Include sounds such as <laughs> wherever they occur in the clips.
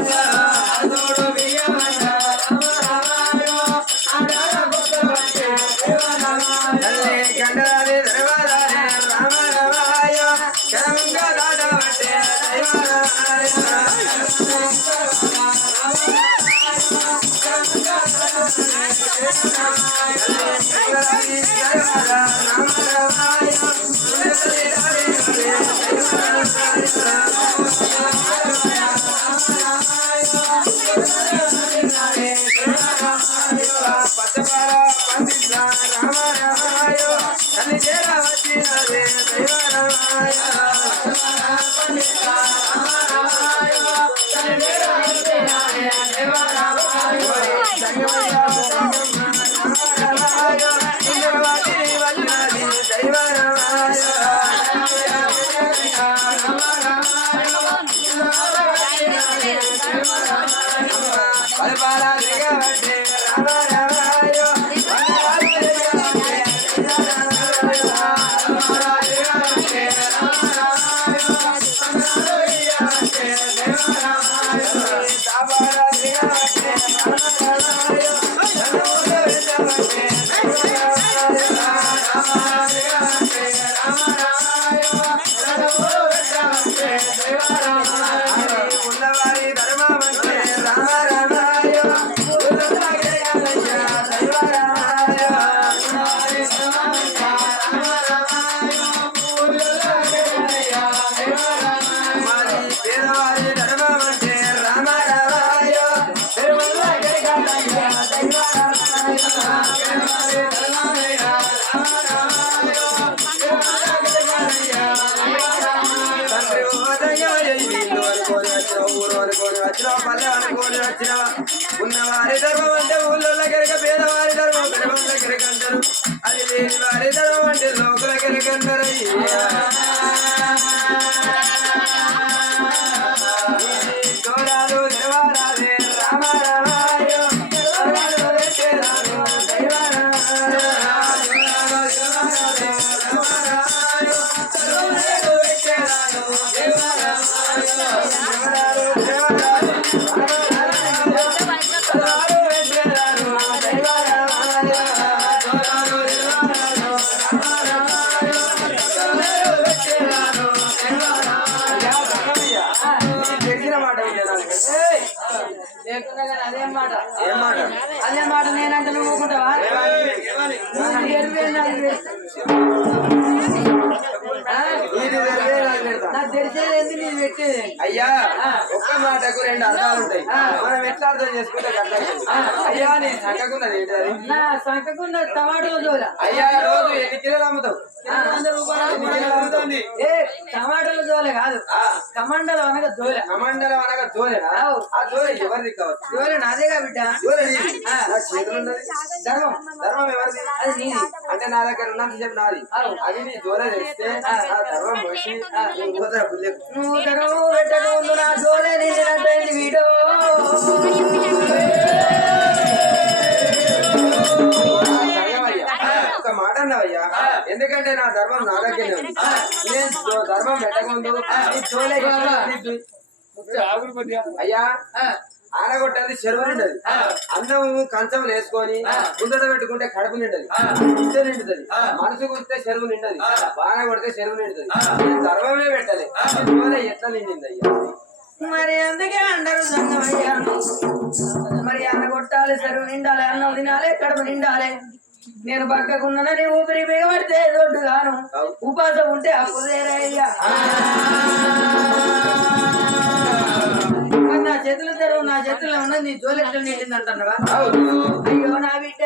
Yeah. <laughs> ఉన్నవారి లోకుల అదే మాట ఏం మాట? అదే మాట? నేనంటే నువ్వు నాకు? నాకు తెలిసేది నేను పెట్టేది? అయ్యా ఒక్క మాటకు రెండు అర్థాలు ఉంటాయి. మనం ఎట్లా అర్థం చేసుకుంటే. అయ్యా నేను సంకకున్నది? నా సంకకుండా టమాటో అయ్యా రోజు ఎన్ని కిలోలు అమ్ముతావు? ఎన్ని జోల కాదు. కమండలం అనగా జోల కమండలం అనగా అవు. ఆ జోలి ఎవరిది కావచ్చు? జోల నాదేగా బిడ్డ? జోలి ధర్మం. ధర్మం ఎవరిది? అది నీది. అంటే నా దగ్గర ఉన్నంత చెప్పు నాది. అది నీ జోలే తెలిస్తే ఆ. ధర్మం మనిషి నువ్వు ధర్మం పెట్టక ముందు నా జోలే నిండినట్టయింది వీడో. మాట అన్నావయ్యా ఎందుకంటే నా ధర్మం నా దగ్గరే ఉంది. నేను జో- ధర్మం పెట్టకముందు అయ్యా ఆనగొట్టేది చెరువు నిండది. అన్నం కంచం వేసుకొని గుండెతో పెట్టుకుంటే కడుపు నిండది. ఇంత నిండుతుంది. మనసు కుడితే చెరువు నిండది. బాణ కొడితే చెరువు నిండుతుంది. ధర్మమే పెట్టాలి. ఎట్లా నిండింది అయ్యా మరి అందుకే అంటారు సంగమయ్యా మరి అన్న కొట్టాలి సరువు నిండాలి అన్నం తినాలి కడుపు నిండాలి. నేను పక్కకున్నానని ఊపిరి బిగబడితే దొడ్డు గాను. ఉపాసం ఉంటే అప్పుడు నా చేతులు తెరవు నా చేతుల్లో ఉన్నది నీ జోలెట్లు నిండింది అంటున్నావా అయ్యో నా బిడ్డ.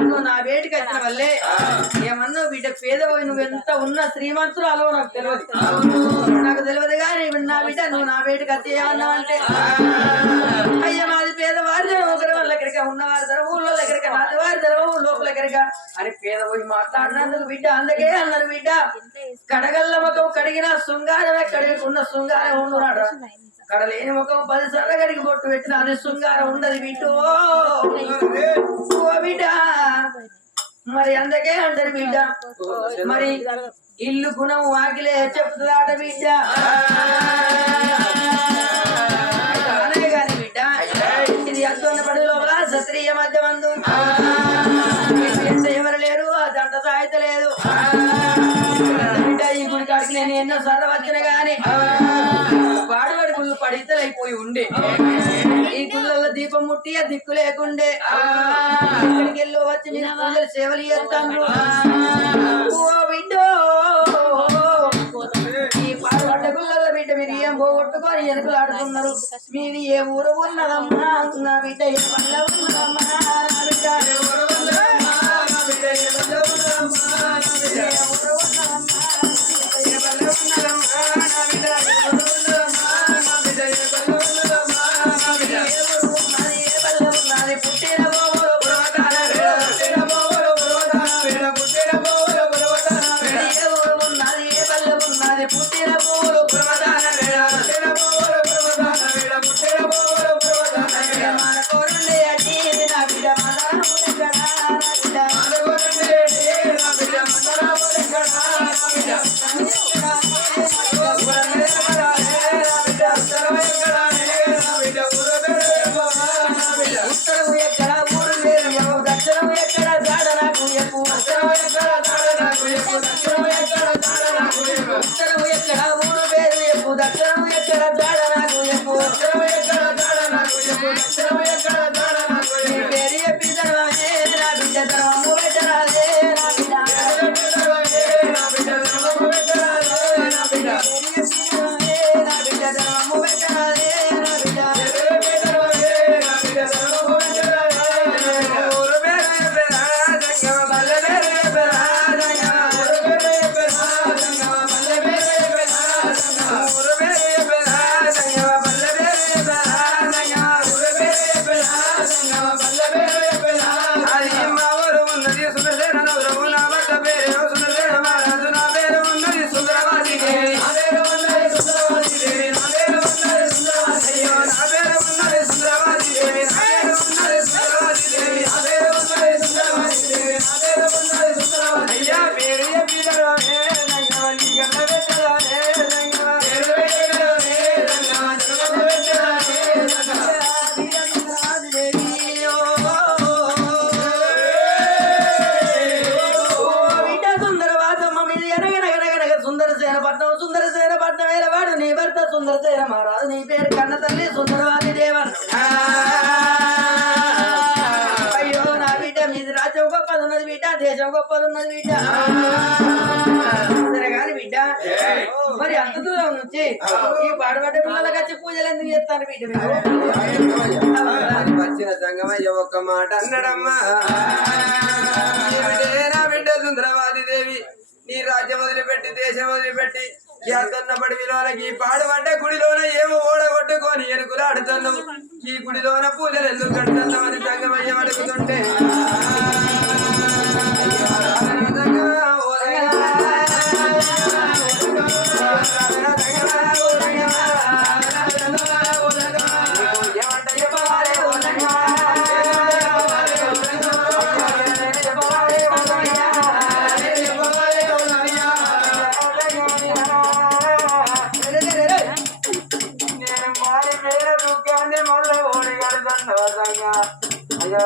నువ్వు నా వేటికి వచ్చిన వల్లే ఏమన్నా బిడ్డ? పేదవి నువ్వు ఎంత ఉన్న శ్రీమంతురాలో నాకు తెలియదు నాకు తెలియదు కానీ నా బిడ్డ నువ్వు నా వేటికి వచ్చి ఏమన్నావు అంటే అయ్యా పేదవారి ఒకరి వాళ్ళ ఎక్కడికి ఉన్నవారి ధర ఊళ్ళో ఎక్కడికి నాది వారి ధర లోపల ఎక్కడిక అని పేద పోయి మాట్లాడినందుకు బిడ్డ అందుకే అన్నారు బిడ్డ. కడగల్ల ముఖం కడిగిన శృంగారమే కడిగి ఉన్న శృంగారం ఉన్నాడు కడలేని ముఖం పది సార్లు కడిగి బొట్టు పెట్టిన అది శృంగారం ఉండదు బిడ్డో. బిడ్డ. మరి అందుకే అంటారు బిడ్డ. మరి ఇల్లు గుణం వాకిలే చెప్తుందాట బిడ్డ. నేను ఎన్నో సార్లు వచ్చిన గాని వాడవాడి గుళ్ళు పడితలైపోయి ఉండే. ఈ గుళ్ళల్లో దీపం ముట్టి దిక్కు లేకుండే. ఇక్కడికి వెళ్ళి వచ్చి నేను పూజలు సేవలు చేస్తాను బిడ్డ మీరు ఏం పోగొట్టుకొని ఎరుకులు ఆడుతున్నారు ఏ ఊరు ఉన్నదమ్మా? నా బిడ్డ ఏ పల్ల ఉన్నదమ్మా? బిడ్డ ఏ ఊరు ఉన్నదమ్మా? não you. గొప్పది ఉన్నది బిడ్డ. సరే కాని బిడ్డ. మరి అంత దూరం నుంచి ఈ పాడుపడ్డ పిల్లలకి వచ్చి పూజలు ఎందుకు చేస్తాను బిడ్డ వచ్చిన సంగమయ్య ఒక్క మాట అన్నడమ్మా. బిడ్డ సుందరవాది దేవి. నీ రాజ్యం వదిలిపెట్టి దేశం వదిలిపెట్టి యాతన్న పడివిలోనకి ఈ పాడుపడ్డ గుడిలోన ఏమో ఓడగొట్టుకొని ఎనుకులాడుతున్నావు ఈ గుడిలోన పూజలు ఎందుకు కడుతున్నామని సంగమయ్య అడుగుతుంటే అయ్యో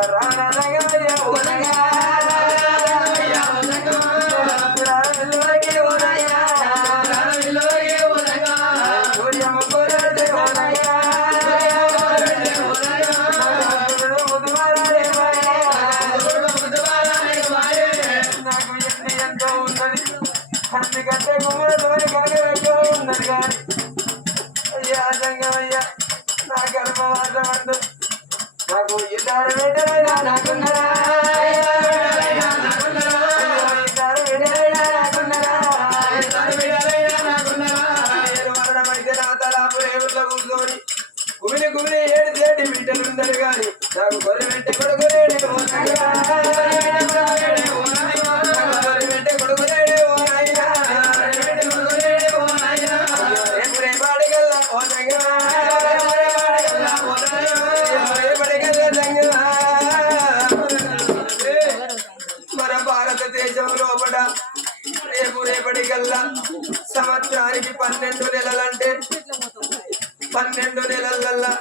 సంవత్సరానికి పన్నెండు నెలలంటే పన్నెండు నెలలల్లా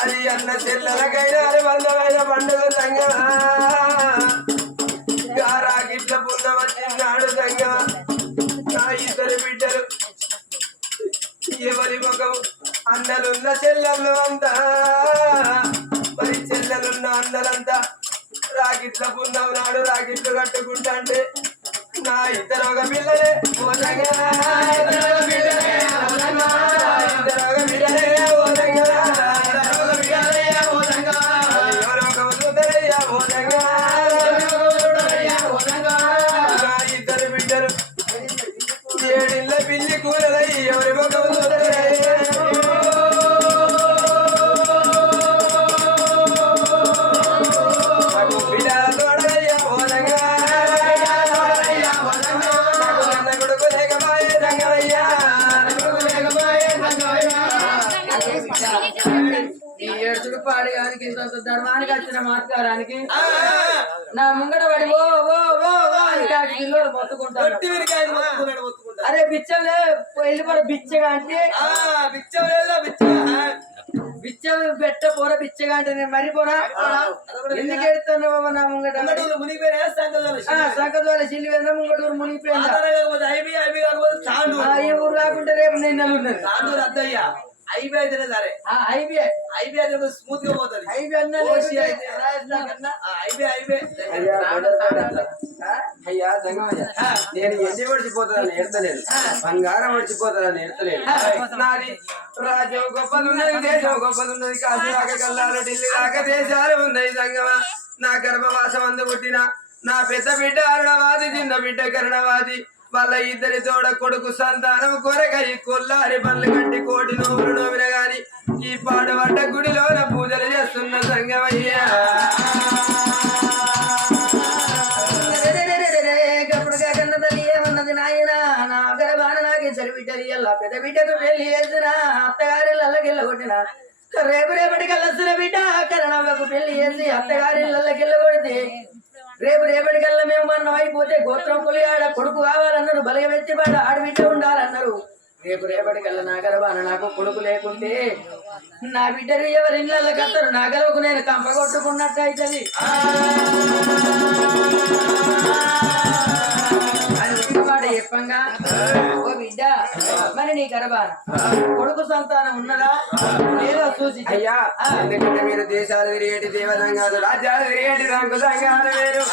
అది అన్న చెల్లెలకైనా అది వందలైన పండుగ సంగమా గారాకిట్ల పున్న వచ్చినాడు సంగ నా ఇద్దరు బిడ్డలు ఎవరి ముఖం అన్నలున్న చెల్ల చెల్లెళ్ళు అంతా? మరి చెల్లెలున్న అన్నలంతా రాగిట్ల పున్నాం నాడు రాగిట్లు కట్టుకుంటా అంటే ఇద్దరు ఒక పిల్లలే. ధర్మానికి వచ్చిన నా ముంగట పడి ఓ ఓ ఓ ఓ ఇంకా పిల్లలు మొత్తుకుంటారు అరే బిచ్చలే వెళ్ళిపోయి బిచ్చగా అంటే. బిచ్చ పెట్ట పోర బిచ్చగా అంటే నేను మరి పోరా? ఎందుకు ఎడుతున్నావు నా ముంగట? ఆ, సంకద్వాల చిల్లి వెళ్ళిన ముంగటూరు మునిగిపోయిందా? ఆ, ఈ ఊరు కాకుండా రేపు నేను నెలలున్నది అయిపోయితేనే సరే. ఆ, ఐబిఐ అయిపోయి అయితే స్మూత్గా పోతుంది. ఐబిఐ అన్నా అయ్యా నేను ఎన్ని పడిచిపోతుందని ఎడతలేదు. బంగారం పడిచిపోతుందని ఎడతలేదు. నాది రాజ్యం గొప్పలున్నది దేశం గొప్పలున్నది కాశీ దాకా కల్లాలు ఢిల్లీ దాకా దేశాలు ఉన్నాయి సంగమ. నా గర్భవాసం అందు పుట్టిన నా పెద్ద బిడ్డ అరుణవాది చిన్న బిడ్డ కరుణవాది. వాళ్ళ ఇద్దరి తోడ కొడుకు సంతానం కొరకై కొల్లారి పనులు కట్టి కోటి నోములు నోమిన గాని ఈ పాడుపడ్డ గుడిలోన పూజలు చేస్తున్న సంగమయ్యా. గప్పుడు కాకన్న తల్లి నా గర్భాన నాకే సరి బిడ్డది ఎల్లా పెద్ద బిడ్డకు పెళ్ళి చేసిన అత్తగారి కొట్టిన. రేపు రేపటి కల్లా బిడ్డ కరణమ్మకు పెళ్ళి చేసి అత్తగారి కొడితే రేపు రేపటి కల్లా మేము మనం అయిపోతే గోత్రం పులి ఆడ కొడుకు కావాలన్నారు బలగ వెచ్చిపాడ ఆడబిడ్డ ఉండాలన్నారు. రేపు రేపటి కల్లా నా గర్భాన నాకు కొడుకు లేకుంటే నా బిడ్డలు ఎవరి ఇళ్ళకి కత్తరు నా గర్వకు నేను కంపగొట్టుకున్నట్టు అవుతుంది. చెప్పంగా? ఓ బిడ్డ మరి నీ గర్భాన కొడుకు సంతానం ఉన్నదా? లేదో చూసి. అయ్యా ఎందుకంటే మీరు దేశాలు తిరిగేటి దేవ సంఘాలు రాజ్యాలు తిరిగేటి రంగు సంఘాలు వేరు?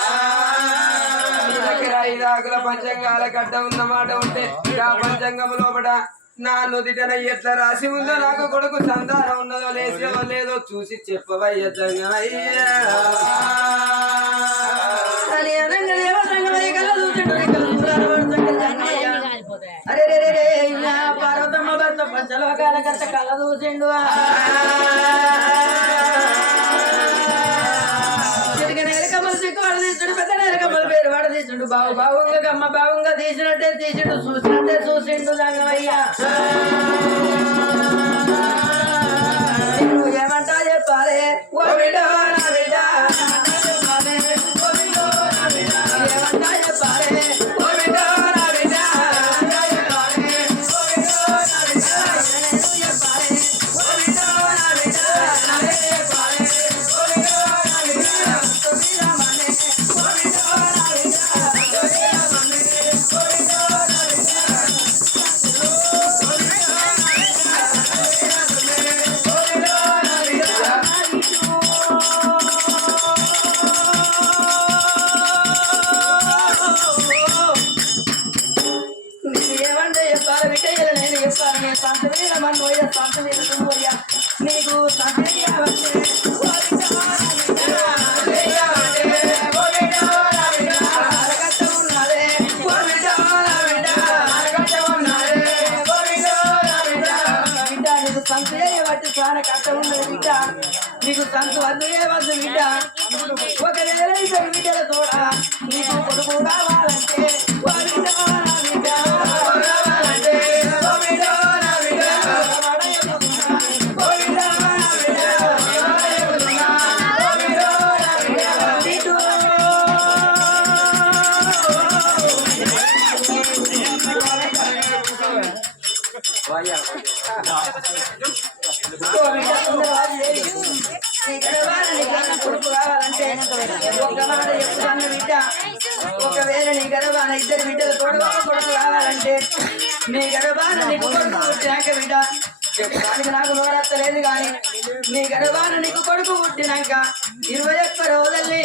మీ దగ్గర ఐదు ఆకుల పంచంగాల గడ్డ ఉన్నమాట ఉంటే ఆ పంచంగం లోపల నా నుదిటన ఎట్లా రాసి ఉందో నాకు కొడుకు సంతానం ఉన్నదో లేదో లేదో చూసి చెప్పవయ్య పంచలోకాల కథ కళ్ళ చూసిండు తీసిండు పెద్ద నేరకమ్మలు పేరు వాడు తీసిండు. బావు బావుంగా కమ్మ బావుంగా తీసినట్టే తీసిండు చూసినట్టే చూసిండు జంగమయ్య కష్టం ఉన్నది బిడ్డ. నీకు సంత వద్దు వద్దు బిడ్డ. ఒకవేళ ఇద్దరు బిడ్డల తోడ నీకు కొడుకు కావాలంటే ఓ బిడ్డ, కావాలంటే, కావాలంటే ఒక బిడ్డ ఒకవేళ నీ గర్భాన ఇద్దరు బిడ్డలు కొడుకు కొడుకు కావాలంటే నీ గర్భాన నీకు కొడుకు పుట్టాక బిడ్డ చెప్పడానికి నాకు నోరత్తలేదు కానీ నీ గర్భాన నీకు కొడుకు పుట్టినాక ఇరవై ఒక్క రోజుల్ని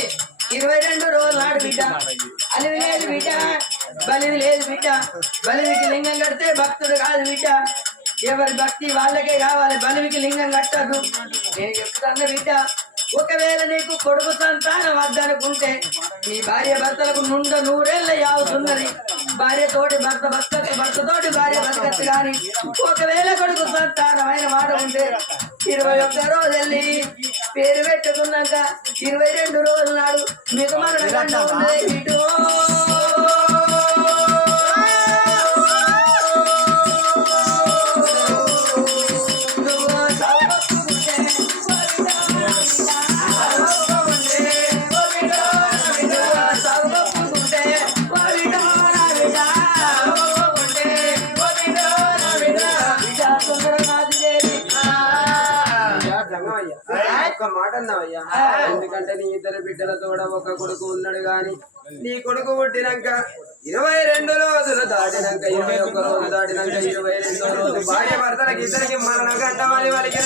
ఇరవై రెండు రోజులు నాడు బిడ్డ అలివి లేదు బిడ్డ బలివి లేదు బిడ్డ బలివికి లింగం కడితే భక్తుడు కాదు బిడ్డ ఎవరి భక్తి వాళ్ళకే కావాలి బలివికి లింగం కట్టదు నేను చెప్తాను బిడ్డ ఒకవేళ నీకు కొడుకు సంతానం వద్దనుకుంటే నీ భార్య భర్తలకు నుండ నూరేళ్ళ యావుతున్నది భార్య తోటి భర్త భర్త తోటి భార్య బతకచ్చు కానీ ఒకవేళ కొడుకు సంతానమైన మాట ఉంటే ఇరవై ఒక్క రోజు వెళ్ళి పేరు పెట్టుకున్నాక ఇరవై రెండు రోజుల నాడు మీకు ఉన్నది ఇటు అన్నావయ్యా ఎందుకంటే నీ ఇద్దరు బిడ్డలతో ఒక కొడుకు ఉన్నాడు గాని నీ కొడుకు పుట్టినాక ఇరవై రెండు రోజులు దాటినాక ఇరవై ఒక్క రోజు దాటినాక ఇరవై రెండో రోజు భార్య భర్తలకు ఇద్దరికి మరణ గంటమని వాళ్ళకి